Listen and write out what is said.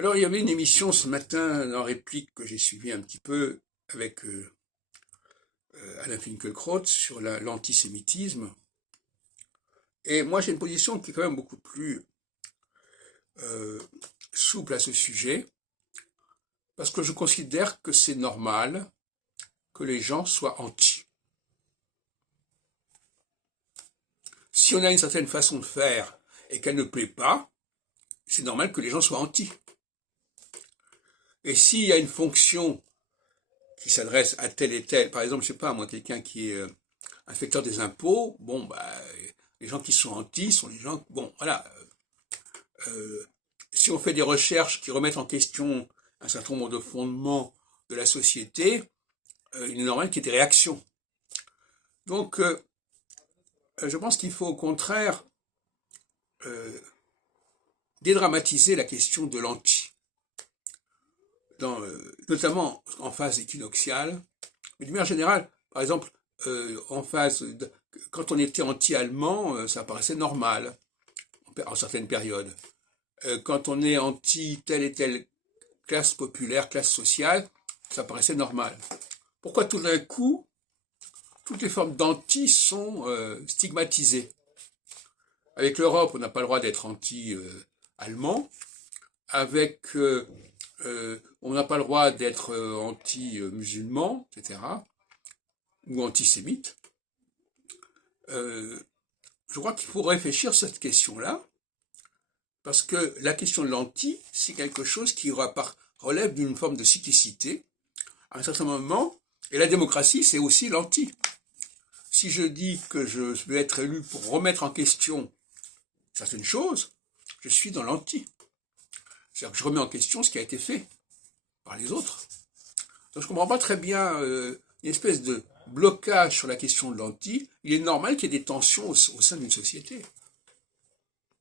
Alors, il y avait une émission ce matin en réplique que j'ai suivie un petit peu avec Alain Finkielkraut sur l'antisémitisme. Et moi, j'ai une position qui est quand même beaucoup plus euh, souple à ce sujet, parce que je considère que c'est normal que les gens soient anti. Si on a une certaine façon de faire et qu'elle ne plaît pas, c'est normal que les gens soient anti. Et s'il y a une fonction qui s'adresse à tel et tel, par exemple, je sais pas, moi, quelqu'un qui est inspecteur des impôts, bon, bah, les gens qui sont anti sont les gens, bon, voilà. Euh, si on fait des recherches qui remettent en question un certain nombre de fondements de la société, il est normal qu'il y ait des réactions. Donc, je pense qu'il faut au contraire euh, dédramatiser la question de l'anti, notamment en phase équinoxiale, mais d'une manière générale, par exemple, quand on était anti-allemand, ça paraissait normal en certaines périodes. Quand on est anti telle et telle classe populaire, classe sociale, ça paraissait normal. Pourquoi tout d'un coup, toutes les formes d'anti sont stigmatisées? Avec l'Europe, on n'a pas le droit d'être anti-allemand. Avec, on n'a pas le droit d'être anti-musulman, etc. Ou antisémite. Je crois qu'il faut réfléchir sur cette question-là, parce que la question de l'anti, c'est quelque chose qui relève d'une forme de cyclicité à un certain moment, et la démocratie, c'est aussi l'anti. Si je dis que je vais être élu pour remettre en question certaines choses, je suis dans l'anti. C'est-à-dire que je remets en question ce qui a été fait par les autres. Donc je ne comprends pas très bien une espèce de blocage sur la question de l'anti. Il est normal qu'il y ait des tensions au sein d'une société.